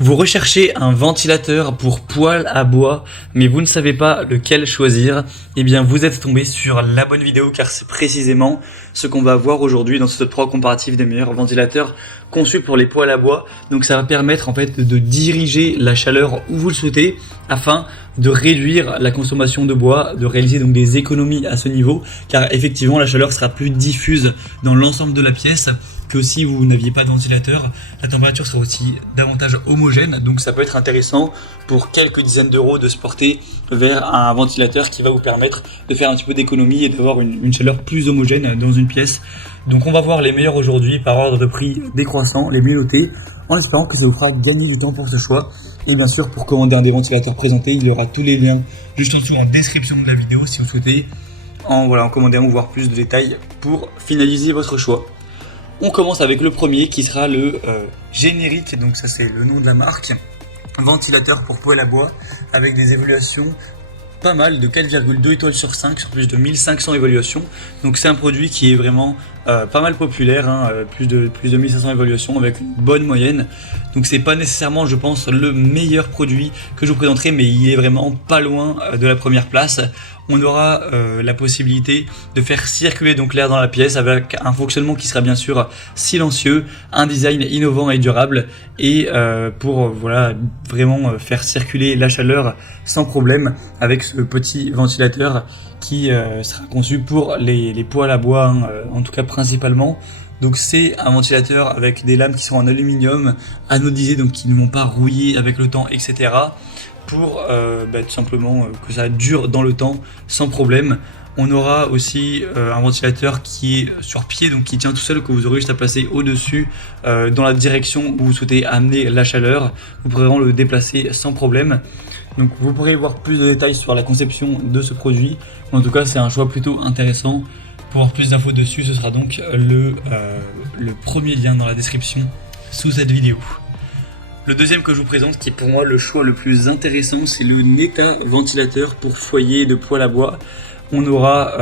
Vous recherchez un ventilateur pour poêle à bois, mais vous ne savez pas lequel choisir. Eh bien, vous êtes tombé sur la bonne vidéo car c'est précisément ce qu'on va voir aujourd'hui dans ce top 3 comparatif des meilleurs ventilateurs conçus pour les poêles à bois. Donc ça va permettre en fait de diriger la chaleur où vous le souhaitez afin de réduire la consommation de bois, de réaliser donc des économies à ce niveau car effectivement la chaleur sera plus diffuse dans l'ensemble de la pièce que si vous n'aviez pas de ventilateur. La température sera aussi davantage homogène, donc ça peut être intéressant pour quelques dizaines d'euros de se porter vers un ventilateur qui va vous permettre de faire un petit peu d'économie et d'avoir une chaleur plus homogène dans une pièce. Donc on va voir les meilleurs aujourd'hui par ordre de prix décroissant, les mieux notés, en espérant que ça vous fera gagner du temps pour ce choix. Et bien sûr, pour commander un des ventilateurs présentés, il y aura tous les liens juste en dessous en description de la vidéo si vous souhaitez en commander un ou voir plus de détails pour finaliser votre choix. On commence avec le premier qui sera le Générique, donc ça c'est le nom de la marque, ventilateur pour poêle à bois avec des évaluations pas mal de 4,2 étoiles sur 5 sur plus de 1500 évaluations. Donc c'est un produit qui est vraiment pas mal populaire, plus de 1500 évaluations avec une bonne moyenne. Donc c'est pas nécessairement, je pense, le meilleur produit que je vous présenterai, mais il est vraiment pas loin de la première place. On aura la possibilité de faire circuler donc l'air dans la pièce avec un fonctionnement qui sera bien sûr silencieux, un design innovant et durable et pour voilà vraiment faire circuler la chaleur sans problème avec ce petit ventilateur qui sera conçu pour les poêles à bois, en tout cas principalement. Donc c'est un ventilateur avec des lames qui sont en aluminium, anodisées donc qui ne vont pas rouiller avec le temps, etc. pour tout simplement que ça dure dans le temps sans problème. On aura aussi un ventilateur qui est sur pied, donc qui tient tout seul, que vous aurez juste à placer au-dessus dans la direction où vous souhaitez amener la chaleur. Vous pourrez vraiment le déplacer sans problème. Donc vous pourrez voir plus de détails sur la conception de ce produit. En tout cas, c'est un choix plutôt intéressant. Pour avoir plus d'infos dessus, ce sera donc le premier lien dans la description sous cette vidéo. Le deuxième que je vous présente, qui est pour moi le choix le plus intéressant, c'est le Neta ventilateur pour foyer de poêle à bois. On aura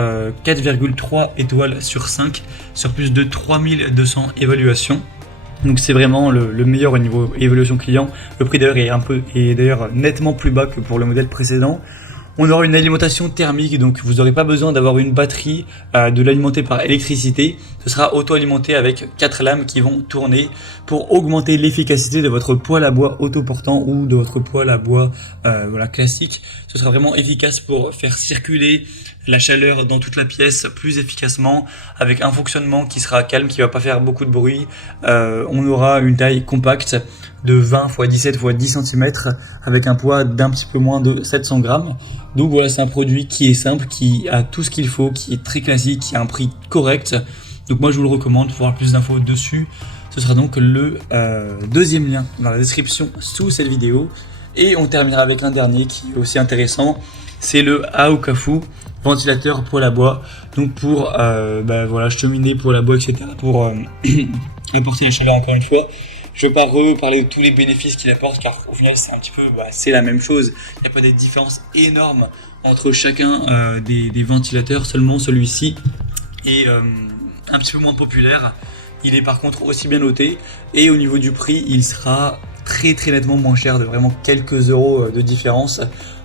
4,3 étoiles sur 5 sur plus de 3200 évaluations. Donc c'est vraiment le meilleur au niveau évaluation client. Le prix d'ailleurs est d'ailleurs nettement plus bas que pour le modèle précédent. On aura une alimentation thermique, donc vous n'aurez pas besoin d'avoir une batterie, de l'alimenter par électricité. Ce sera auto-alimenté avec 4 lames qui vont tourner pour augmenter l'efficacité de votre poêle à bois autoportant ou de votre poêle à bois classique. Ce sera vraiment efficace pour faire circuler la chaleur dans toute la pièce plus efficacement avec un fonctionnement qui sera calme, qui ne va pas faire beaucoup de bruit. On aura une taille compacte de 20 x 17 x 10 cm avec un poids d'un petit peu moins de 700 grammes. Donc voilà, c'est un produit qui est simple, qui a tout ce qu'il faut, qui est très classique, qui a un prix correct. Donc moi je vous le recommande. Pour avoir plus d'infos dessus, ce sera donc le deuxième lien dans la description sous cette vidéo. Et on terminera avec un dernier qui est aussi intéressant, c'est le Aokafu ventilateur poêle à bois. Donc pour cheminer poêle à bois, etc. pour apporter la chaleur encore une fois. Je ne veux pas reparler de tous les bénéfices qu'il apporte car au final c'est un petit peu c'est la même chose. Il n'y a pas des différences énormes entre chacun des ventilateurs, seulement celui-ci est un petit peu moins populaire. Il est par contre aussi bien noté et au niveau du prix il sera très nettement moins cher, de vraiment quelques euros de différence.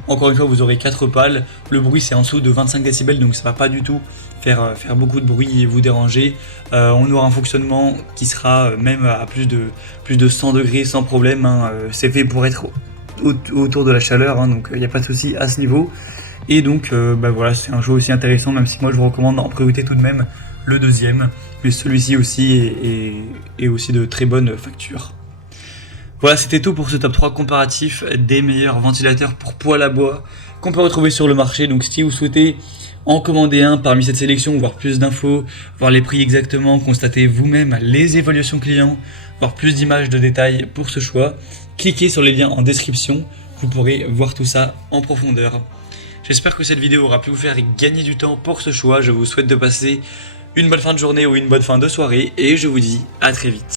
Encore une fois, vous aurez 4 pales, le bruit c'est en dessous de 25 décibels, donc ça va pas du tout faire beaucoup de bruit et vous déranger. On aura un fonctionnement qui sera même à plus de 100 degrés sans problème. C'est fait pour être autour de la chaleur, donc il n'y a pas de souci à ce niveau. Et donc c'est un choix aussi intéressant, même si moi je vous recommande en priorité tout de même le deuxième. Mais celui-ci aussi est aussi de très bonne facture. Voilà, c'était tout pour ce top 3 comparatif des meilleurs ventilateurs pour poêle à bois qu'on peut retrouver sur le marché. Donc si vous souhaitez en commander un parmi cette sélection, voir plus d'infos, voir les prix exactement, constater vous-même les évaluations clients, voir plus d'images de détails pour ce choix, cliquez sur les liens en description, vous pourrez voir tout ça en profondeur. J'espère que cette vidéo aura pu vous faire gagner du temps pour ce choix. Je vous souhaite de passer une bonne fin de journée ou une bonne fin de soirée et je vous dis à très vite.